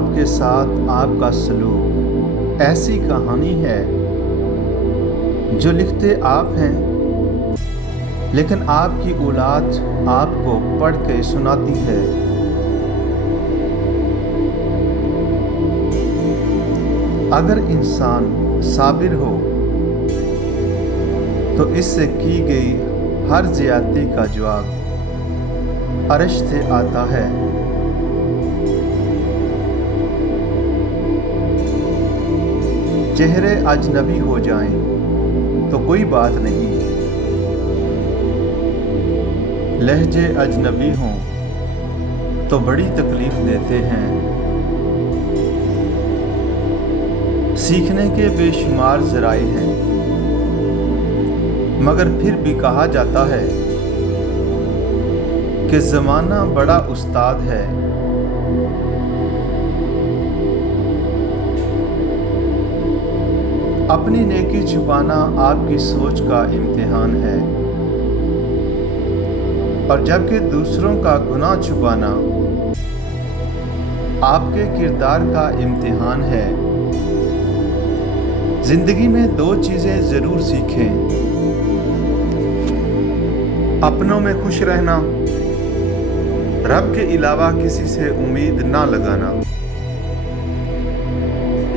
آپ کے ساتھ آپ کا سلوک ایسی کہانی ہے جو لکھتے آپ ہیں، لیکن آپ کی اولاد آپ کو پڑھ کے سناتی ہے۔ اگر انسان صابر ہو تو اس سے کی گئی ہر زیادتی کا جواب عرش سے آتا ہے۔ چہرے اجنبی ہو جائیں تو کوئی بات نہیں، لہجے اجنبی ہوں تو بڑی تکلیف دیتے ہیں۔ سیکھنے کے بے شمار ذرائع ہیں، مگر پھر بھی کہا جاتا ہے کہ زمانہ بڑا استاد ہے۔ اپنی نیکی چھپانا آپ کی سوچ کا امتحان ہے، اور جبکہ دوسروں کا گناہ چھپانا آپ کے کردار کا امتحان ہے۔ زندگی میں دو چیزیں ضرور سیکھیں: اپنوں میں خوش رہنا، رب کے علاوہ کسی سے امید نہ لگانا۔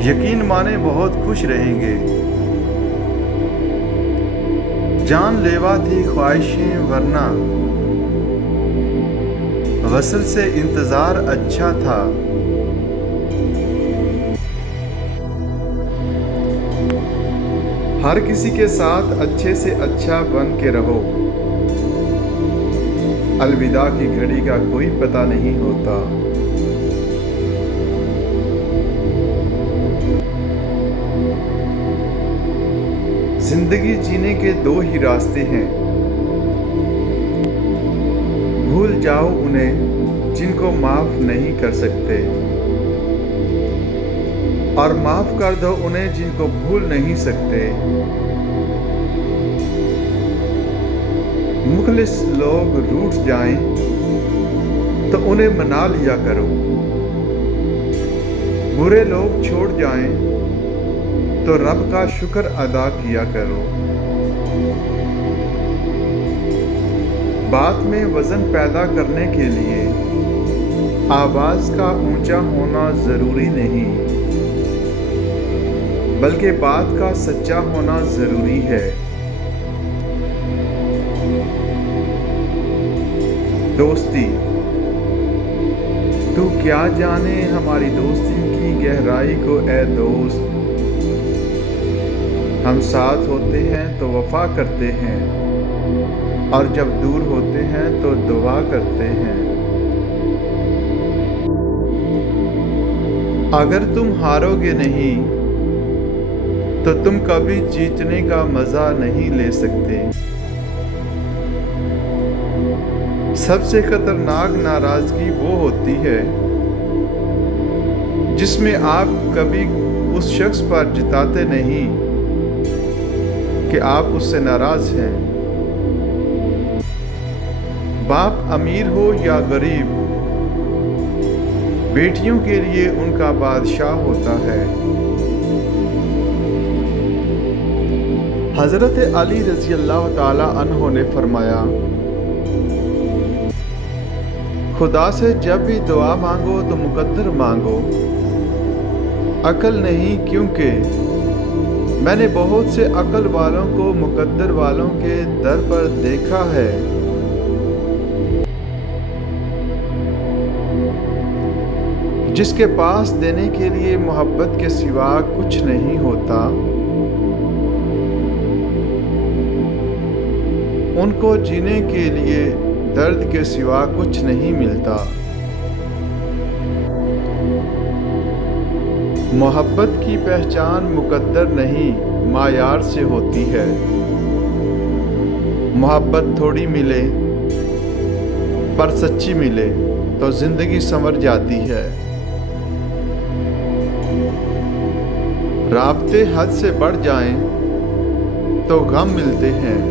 یقین مانے بہت خوش رہیں گے، جان لیوا تھی خواہشیں ورنہ وصل سے انتظار اچھا تھا۔ ہر کسی کے ساتھ اچھے سے اچھا بن کے رہو، الوداع کی گھڑی کا کوئی پتہ نہیں ہوتا۔ زندگی جینے کے دو ہی راستے ہیں: بھول جاؤ انہیں جن کو معاف نہیں کر سکتے، اور معاف کر دو انہیں جن کو بھول نہیں سکتے۔ مخلص لوگ روٹھ جائیں تو انہیں منا لیا کرو، برے لوگ چھوڑ جائیں تو رب کا شکر ادا کیا کرو۔ بات میں وزن پیدا کرنے کے لیے آواز کا اونچا ہونا ضروری نہیں، بلکہ بات کا سچا ہونا ضروری ہے۔ دوستی، تو کیا جانے ہماری دوستی کی گہرائی کو اے دوست۔ ہم ساتھ ہوتے ہیں تو وفا کرتے ہیں، اور جب دور ہوتے ہیں تو دعا کرتے ہیں۔ اگر تم ہارو گے نہیں تو تم کبھی جیتنے کا مزہ نہیں لے سکتے۔ سب سے خطرناک ناراضگی وہ ہوتی ہے جس میں آپ کبھی اس شخص پر جتاتے نہیں کہ آپ اس سے ناراض ہیں۔ باپ امیر ہو یا غریب، بیٹیوں کے لیے ان کا بادشاہ ہوتا ہے۔ حضرت علی رضی اللہ تعالی عنہ نے فرمایا، خدا سے جب بھی دعا مانگو تو مقدر مانگو، عقل نہیں، کیونکہ میں نے بہت سے عقل والوں کو مقدر والوں کے در پر دیکھا ہے۔ جس کے پاس دینے کے لیے محبت کے سوا کچھ نہیں ہوتا، ان کو جینے کے لیے درد کے سوا کچھ نہیں ملتا۔ محبت کی پہچان مقدر نہیں معیار سے ہوتی ہے۔ محبت تھوڑی ملے پر سچی ملے تو زندگی سنور جاتی ہے۔ رابطے حد سے بڑھ جائیں تو غم ملتے ہیں،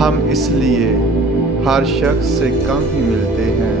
ہم اس لیے ہر شخص سے کم ہی ملتے ہیں۔